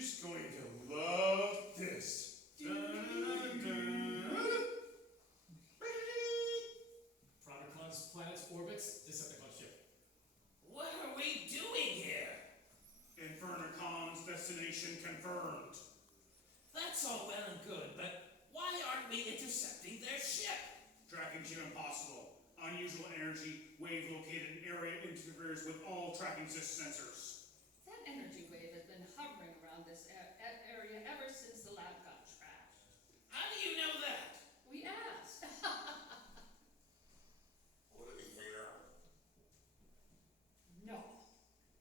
just going to love this. Ener-Con's planet's orbits, Decepticon ship. What are we doing here? Ener-Con's destination confirmed. That's all well and good, but why aren't we intercepting their ship? Tracking ship impossible. Unusual energy wave located in area interferes with all tracking sensors. That energy wave has been hovering around this area ever since the lab got trashed. How do you know that? We asked. No.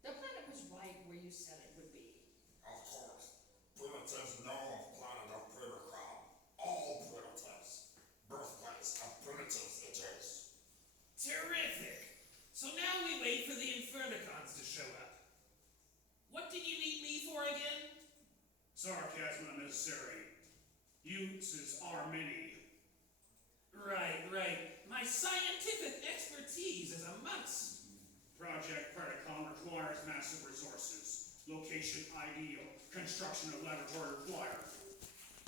The planet was right where you said it would be. Of course. Primitives know of planet of Unicron. All primitives. Birthplace of primitives it is. Terrific. So now we wait for the Infernicons to show up. What did you need me for again? Sarcasm unnecessary. Uses are many. Right. My scientific expertise is a must. Project Predacon requires massive resources. Location ideal. Construction of laboratory required.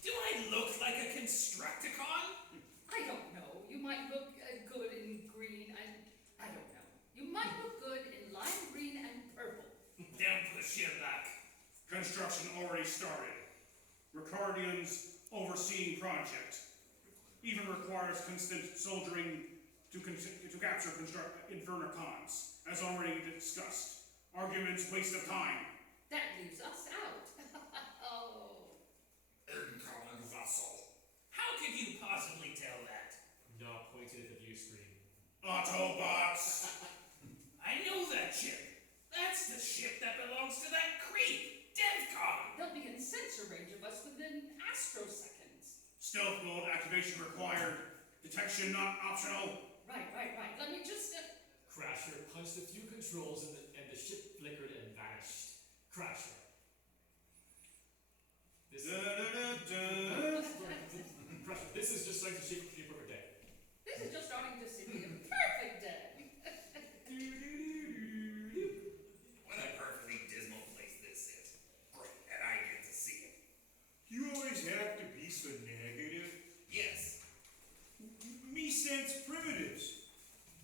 Do I look like a Constructicon? I don't know. You might look good in green and... I don't know. You might look good in lime green and purple. Don't push your luck. Construction already started. Ricardians overseeing project. Even requires constant soldiering to capture Infernicons, as already discussed. Arguments waste of time. That leaves us out. Oh. Incoming vessel. How could you possibly tell that? Not pointed at the view screen. Autobots! I know that ship. That's the ship that belongs to that creep, DevCon. They'll be in sensor range of us within astroseconds. Stealth mode activation required. Detection not optional. Right. Let me just... Crasher punched a few controls and the ship flickered and vanished. Crasher. Crasher, this is just starting to shape your perfect day. This is just starting to seem like a perfect day. What a perfectly dismal place this is. Great, and I get to see it. You always have to be so negative. Yes. Me sense primitives.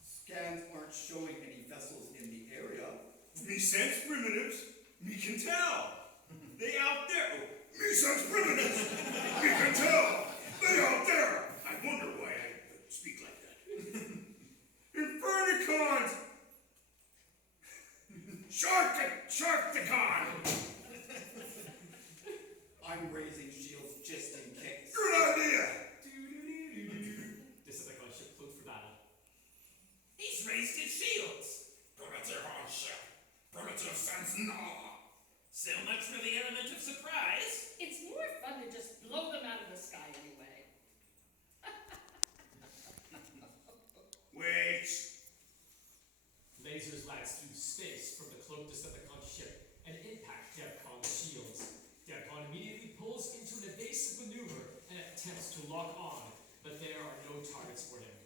Scans aren't showing any vessels in the area. Me sense primitives. Me can tell. They out there. Oh, me sense primitives. Me can tell. They out there. I wonder why I speak like that. Infernicons. Sharkticon. I'm raising shields just in case. Good idea. Decepticon ship floats for battle. He's raised his shields. Primitive on ship. Primitive sends Nala. So much for the element of surprise. It's more fun to just blow them out of the sky anyway. Wait. Lasers lance through space from the cloaked Decepticon ship and impact DevCon with shields. DevCon immediately pulls into an evasive maneuver and attempts to lock on, but there are no targets for him.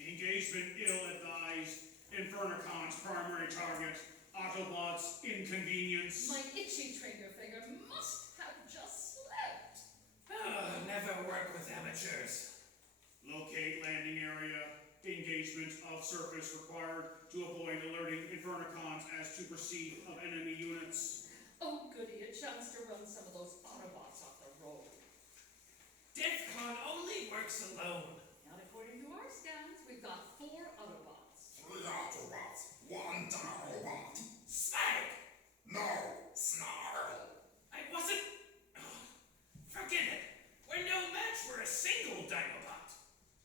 Engagement ill-advised. Infernicon's primary target. Autobots inconvenience. My itchy trigger finger must have just slipped. Never work with amateurs. Locate landing area. Engagement of surface required to avoid alerting Infernicons as to perceive of enemy units. Oh goody, a chance to run some of those Autobots off the road. DEFCON only works alone. Not according to our scans, we've got 4 Autobots. 3 Autobots. 1 Dinobot. Slag! No, Snarl. I wasn't... Forget it. We're no match for a single Dinobot.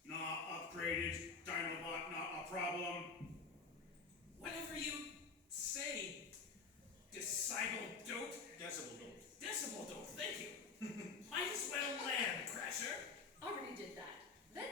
Not upgraded. Dinobot not a problem. Whatever you say, Decibel dope. Decibel dope, thank you. Might as well land, Crasher. Already did that. Then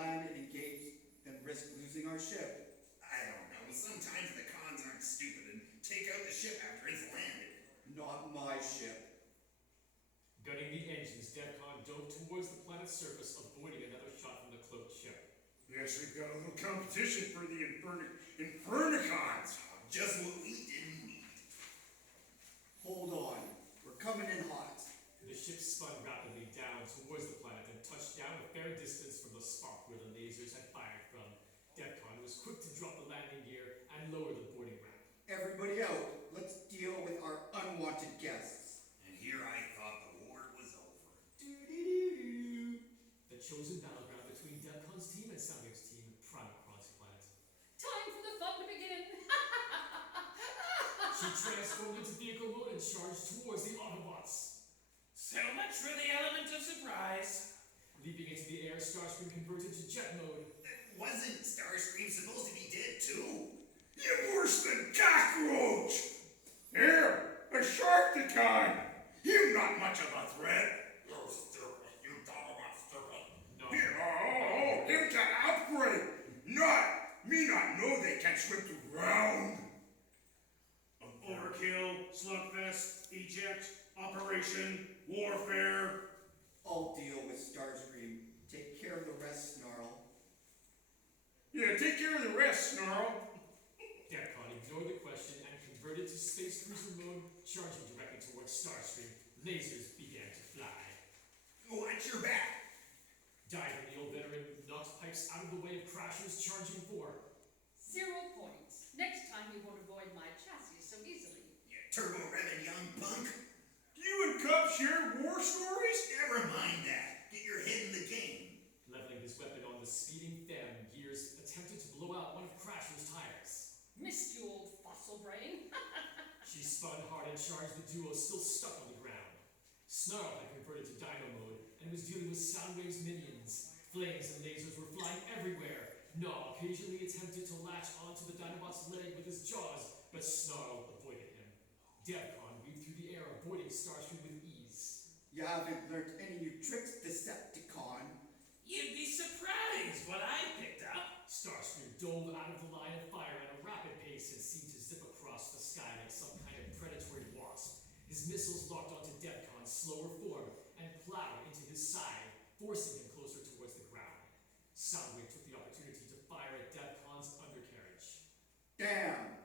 land and engage than risk losing our ship. I don't know. Sometimes the cons aren't stupid and take out the ship after it's landed. Not my ship. Gunning the engines, DEFCON dove towards the planet's surface, avoiding another shot from the cloaked ship. Yes, we've got a little competition for the Infernicons. Just what we didn't need. Hold on. We're coming in hot. The ship spun rapidly down towards the planet and touched down a fair distance from the spot where the lasers had fired from. DEFCON was quick to drop the landing gear and lower the boarding ramp. Everybody out. Let's deal with our unwanted guests. And here I thought the war was over. The chosen battleground between DEFCON's team and Soundwave's team, Primacron's planet. Time for the fun to begin. She transformed into vehicle mode and charged towards the Autobots. So much for the element of surprise. Leaping into the air, Starscream converted to jet mode. Wasn't Starscream supposed to be dead too? You're worse than cockroach! Here, a Sharkticon! You're not much of a threat. You're stupid. You thought about stupid. No. Here, him can upgrade. Me not know they can swim to ground. Overkill, slugfest, eject, operation, warfare. I'll deal with Starscream. Take care of the rest, Snarl. Yeah, take care of the rest, Snarl. DEFCON ignored the question and converted to space cruiser mode, charging directly towards Starscream. Lasers began to fly. Watch your back. Diving, the old veteran knocked pipes out of the way of Crasher's charging form. 0 points. Next time you won't avoid my chassis so easily. You turbo-revving young punk. You and Cub share war stories? Never mind that. Get your head in the game. Leveling his weapon on the speeding Fem, Gears attempted to blow out one of Crasher's tires. Missed you, old fossil brain. She spun hard and charged the duo, still stuck on the ground. Snarl had converted to Dino mode and was dealing with Soundwave's minions. Flames and lasers were flying everywhere. Gnaw occasionally attempted to latch onto the Dinobot's leg with his jaws, but Snarl avoided him. DEFCON weaved through the air, avoiding Starscream with ease. You haven't learned any new tricks, Decepticon. You'd be surprised what I picked up. Starscream dove out of the line of fire at a rapid pace and seemed to zip across the sky like some kind of predatory wasp. His missiles locked onto DEFCON's slower form and plowed into his side, forcing him closer towards the ground. Soundwave took the opportunity to fire at DEFCON's undercarriage. Damn!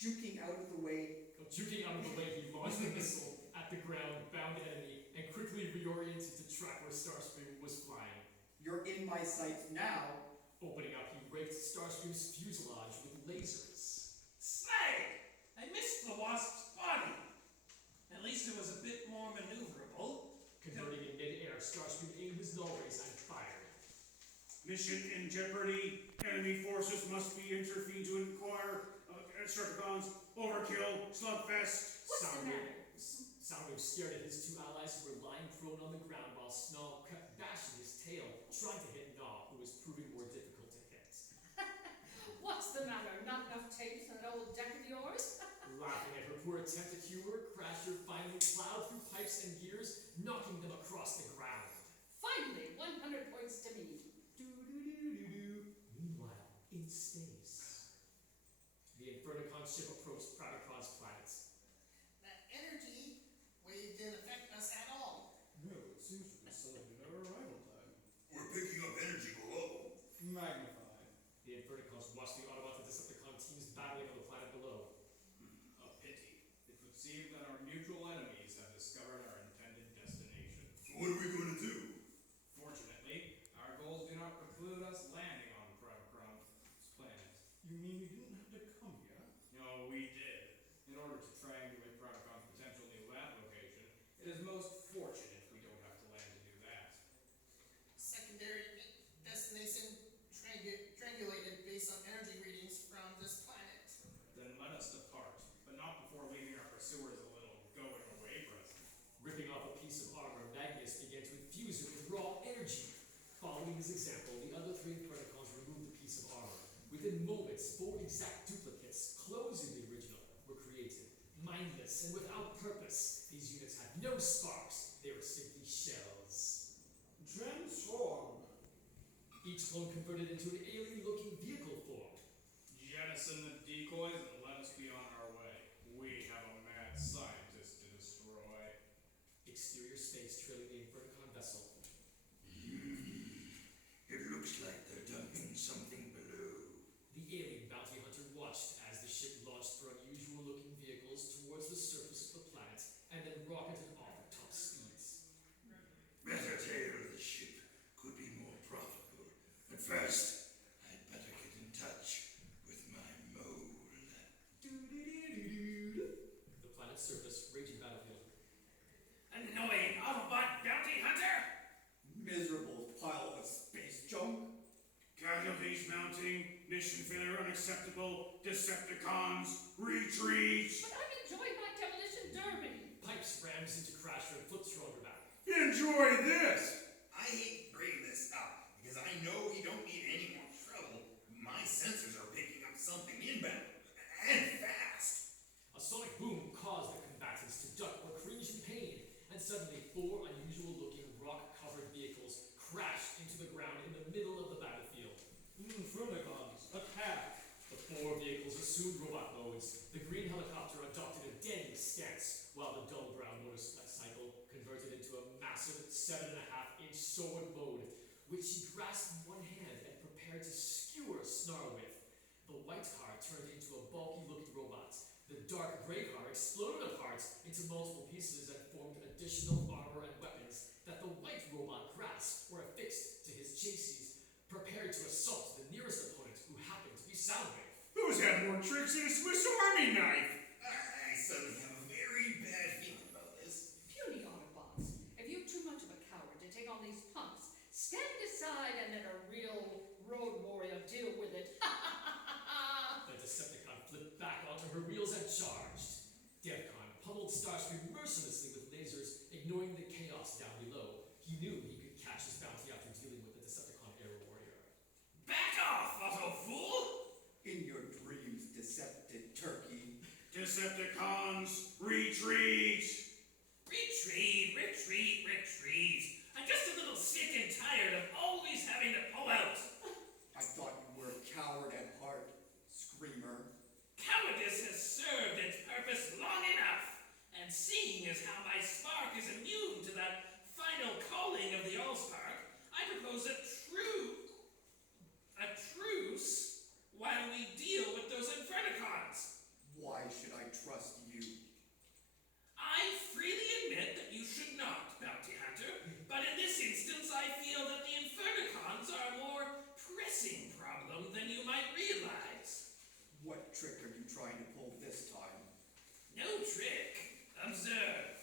Juking out of the way. Juking out of the way, he launched the missile at the ground, bound the enemy, and quickly reoriented to track where Starscream was flying. You're in my sights now. Opening up, he raked Starscream's fuselage with lasers. Slag! I missed the wasp's body. At least it was a bit more maneuverable. Converting in mid-air, Starscream aimed his null rays and fired. Mission in jeopardy. Enemy forces must be intervened to inquire. Decepticons, overkill, slugfest. What's the matter? Soundwave stared at his two allies who were lying prone on the ground while Snarl kept bashing his tail, trying to hit Gnaw, who was proving more difficult to hit. What's the matter? Not enough tapes on an old deck of yours? Laughing at her poor attempt to cure her, Crasher finally plowed through pipes and gears, knocking them across the ground. Finally, 100 points to me. Meanwhile, in space, the Infernicon ship approached Primacron's planet. That energy wave didn't affect us at all. No, it seems to be settled at our arrival time. We're picking up energy below. Magnified. The Infernicons watched the Autobots and Decepticon teams battling on the planet below. A pity. It would seem that our mutual enemies have discovered our intended destination. So what are we going to do? Fortunately, our goals do not preclude us landing on Primacron's planet. You mean we didn't have to come here? No, we did. In order to triangulate Primacron's potential new lab location, it is most fortunate we don't have to land to do that. Secondary destination triangulated based on energy readings from this planet. Then let us depart, but not before leaving our pursuers a little going away present. Ripping off a piece of armor, Magnus began to infuse it with raw energy. Following his example, the other three Infernicons removed the piece of armor. Within moments, 4 exact duplicates, close in the original, were created. Mindless and without purpose, these units had no sparks. They were simply shells. Transform. Each Unicron converted into an alien-looking vehicle form. Jettison the decoys and let us be on our way. We have a mad scientist to destroy. Exterior space trailing the Infernicon vessel. It looks like they're dumping something below. The alien bounty hunter watched as the ship launched for unusual-looking vehicles towards the surface of the planet and then rocketed off at top speeds. Better tail of the ship could be more profitable. But first, I'd better get in touch with my mole. The planet's surface, raging battlefield. Annoying Autobot bounty hunter! Miserable pile of space junk. Casualties mounting. Mission failure unacceptable. Decepticons, retreat! But I'm enjoying my demolition derby. Pipes rams into Crasher and flips her on her back. Enjoy this! I hate bringing this up because I know we don't need any more trouble. My sensors are picking up something inbound and fast. A sonic boom caused the combatants to duck or cringe in pain, and suddenly 4 unusual-looking rock-covered vehicles crashed into the ground in the middle of the battlefield. Infernicons, attack! The 4 vehicles assumed robot modes. The green helicopter adopted a denning stance, while the dull brown motorcycle converted into a massive 7.5-inch sword mode, which she grasped in one hand and prepared to skewer Snarl with. The white car turned into a bulky-looking robot. The dark gray car exploded apart into multiple pieces and formed additional armor and weapons that the white robot grasped or affixed to his chassis, prepared to assault the nearest opponent who happened to be Soundwave. Those have more tricks than a Swiss Army knife! I suddenly have a very bad feeling about this. Puny Autobots, if you're too much of a coward to take on these punks, stand aside and let a real road warrior deal with it. The Decepticon flipped back onto her wheels and charged. Devcon pummeled Starscream mercilessly with lasers, ignoring the chaos down below. He knew he could catch his bounty after dealing with the Decepticon air warrior. Back off, Auto Fool! In your dreams, deceptive turkey. Decepticons, retreat! Retreat. I'm just a little sick and tired of always having to pull out. I thought you were a coward at heart, Screamer. Cowardice has served its purpose long enough, and seeing as how my spark is immune to that final calling of the Allspark, I propose a truce while we deal with those Infernicons. Why should I trust you? I freely admit that you should not, Bounty Hunter, but in this instance I feel that the Infernicons are a more pressing problem than you might realize. What trick are you trying to pull this time? No trick. Observe.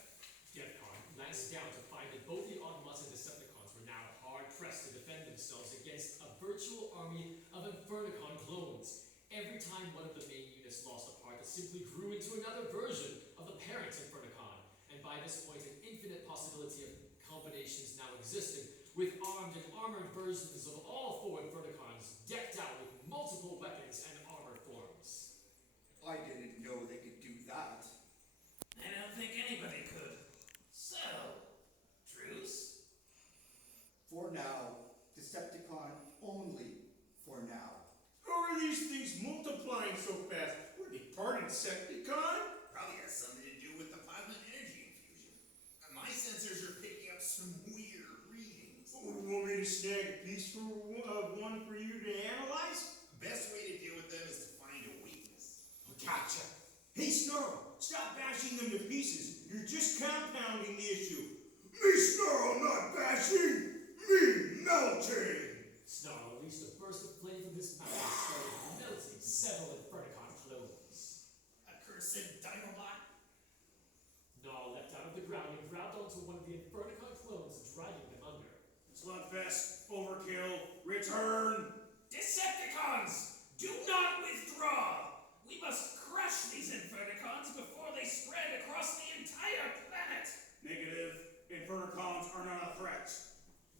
Devcon glanced down to find that both the Autobots and Decepticons were now hard-pressed to defend themselves against a virtual army of Infernicon clones. Every time one of the main units lost a part, it simply grew into another version of the parent Infernicon, and by this point an infinite possibility of combinations now existed, with armed and armored versions of all 4 Infernicons decked out with multiple weapons and armor forms. I didn't know they could do that. I don't think anybody could. So, truce? For now, Decepticon only for now. How are these things multiplying so fast? Would it be part Decepticon? Probably has something to do with the plasma energy infusion. My sensors are picking up some weird readings. Want me to snag a piece one for you to analyze? Best way to deal with them is to find a weakness. Gotcha. Hey, Snarl, stop bashing them to pieces. You're just compounding the issue. Me, Snarl, not bashing. Me, melting. Snarl released a burst of flame from his mouth and started melting several Infernicon clones. Accursed Dinobot? Gnaw leapt out of the ground and grabbed onto one of the Infernicon clones, dragging them under. Slugfest, overkill, return. Decepticons! Do not withdraw! We must crush these Infernicons before they spread across the entire planet! Negative. Infernicons are not a threat.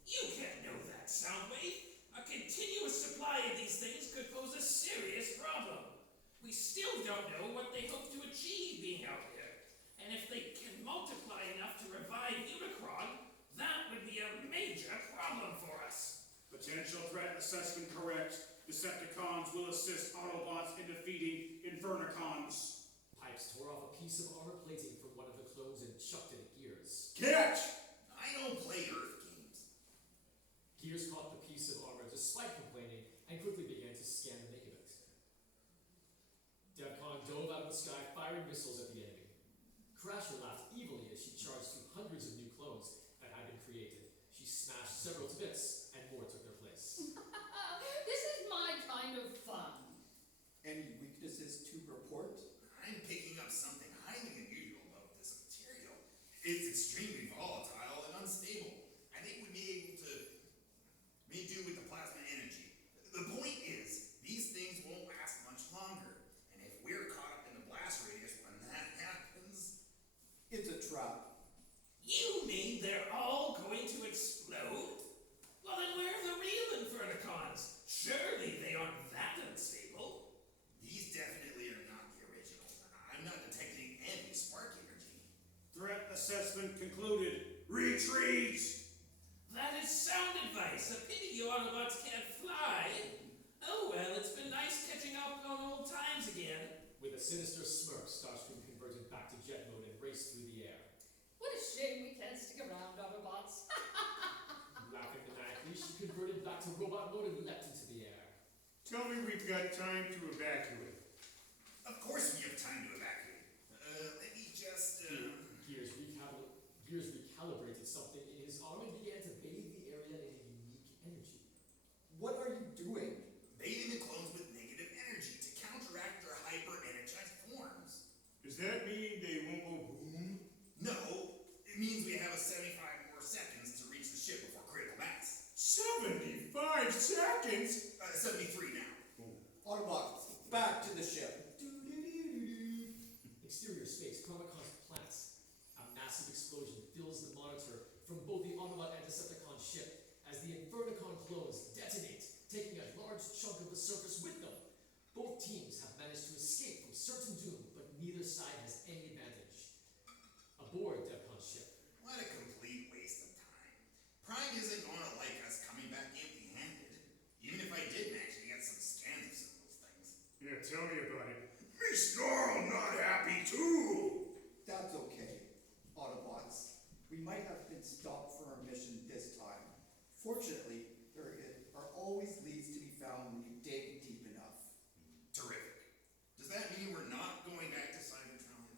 You can't know that, Soundwave. A continuous supply of these things could pose a serious problem. We still don't know what they hope to achieve being out here. And if they can multiply enough to revive Unicron, that would be a major problem for us. Potential threat assessment correct, Decepticons will assist Autobots in defeating Infernicons. Pipes tore off a piece of armor plating from one of the clones and chucked it at Gears. Catch! I don't play Earth games. Gears caught the piece of armor despite complaining and quickly began to scan the make of it. Devcon dove out of the sky, firing missiles at the enemy. Crasher laughed evilly as she charged through hundreds of new clones that had been created. She smashed several to bits, and more took their place. This is my kind of fun. Any weaknesses to report? I'm picking up something highly unusual about this material. It's extremely volatile and unstable. I think we may be able to make do with the plasma energy. The point is, these things won't last much longer. And if we're caught up in the blast radius when that happens... It's a trap. You mean they're all going to explode? Well, then where are the real Infernicons? Surely they aren't that unstable. These definitely are not the originals. I'm not detecting any spark energy. Threat assessment concluded. Retreat! That is sound advice. A pity you Autobots can't fly. Oh well, it's been nice catching up on old times again. With a sinister smirk, Starscream converted back to jet mode and raced through the air. What a shame we can't stick around, Autobots. Laughing maniacally, she converted back to robot mode and leapt into the air. Tell me we've got time to evacuate. Of course we have time to evacuate. Let me just... Gears recalibrated something in his arm and began to bathe the area in a unique energy. What are you doing? Bathing the clones with negative energy to counteract their hyper-energized forms. Does that mean they won't go boom? No, it means we have a 75 more seconds to reach the ship before critical mass. 75 seconds? 73 now. Autobots, back to the ship. Exterior space, Chromacon's plants. A massive explosion fills the monitor from both the Autobot and Decepticon ship as the Infernicon clones detonate, taking a large chunk of the surface with them. Both teams have managed to escape from certain doom, but neither side has any advantage. Aboard Devcon's ship. What a complete waste of time. Prime isn't going to like us coming back empty-handed. Even if I did manage to get some scans of those things. Yeah, tell me about it. Me Snarl not happy too! That's okay, Autobots. We might have been stopped for our mission this time. Fortunately, there are always leads to be found when you dig deep enough. Terrific. Does that mean we're not going back to Cybertron?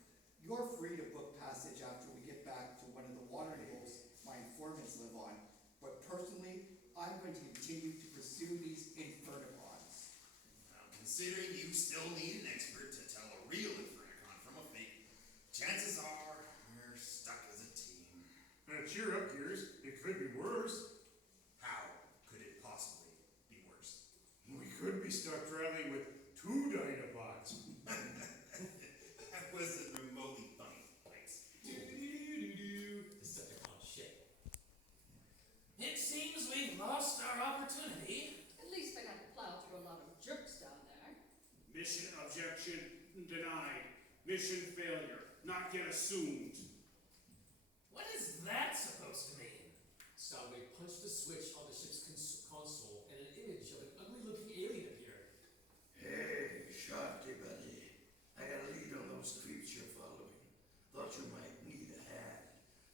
You're free to book passage after we get back to one of the water hills my informants live on, but personally, I'm going to continue to pursue these Infernicons. Well, considering you still need an expert to tell a real Infernicon from a fake, chances are we're stuck as a team. Cheer up, Gears. It could be worse. How could it possibly be worse? We could be stuck traveling with 2 Dinobots. That wasn't remotely funny, thanks. Decepticon ship. It seems we've lost our opportunity. At least I got to plow through a lot of jerks down there. Mission objection denied. Mission failure. Not yet assumed. What is that supposed to mean? Soundwave punched a switch on the ship's console, and an image of an ugly-looking alien appeared. Hey, Sharky buddy. I got a lead on those creeps you're following. Thought you might need a hand.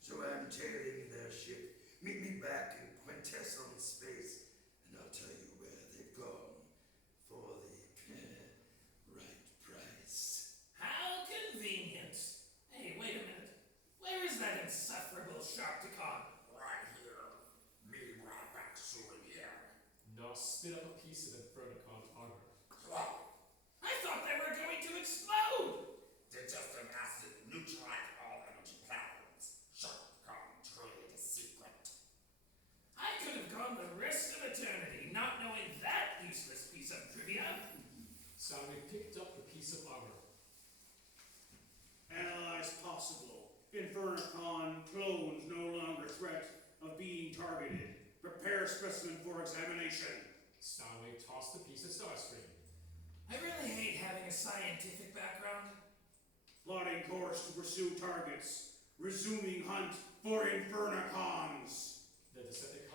So I'm tailing their ship. Meet me back in quintessence space, and I'll tell you where they've gone for the right price. How convenient. Hey, wait a minute. Where is that insufferable Sharkticon? Right here. Me right back soon here. Nos spit up a piece of Infernicon armor. I thought they were going to explode! They're just an acid neutralize all energy platforms. Sharkcon trade a secret. I could have gone the rest of eternity not knowing that useless piece of trivia. Soundwave picked up the piece of armor. Analyze possible. Infernicon clones no longer threat of being targeted. Prepare specimen for examination. Soundwave tossed the piece at Starscream. I really hate having a scientific background. Plotting course to pursue targets. Resuming hunt for Infernicons. The Decepticon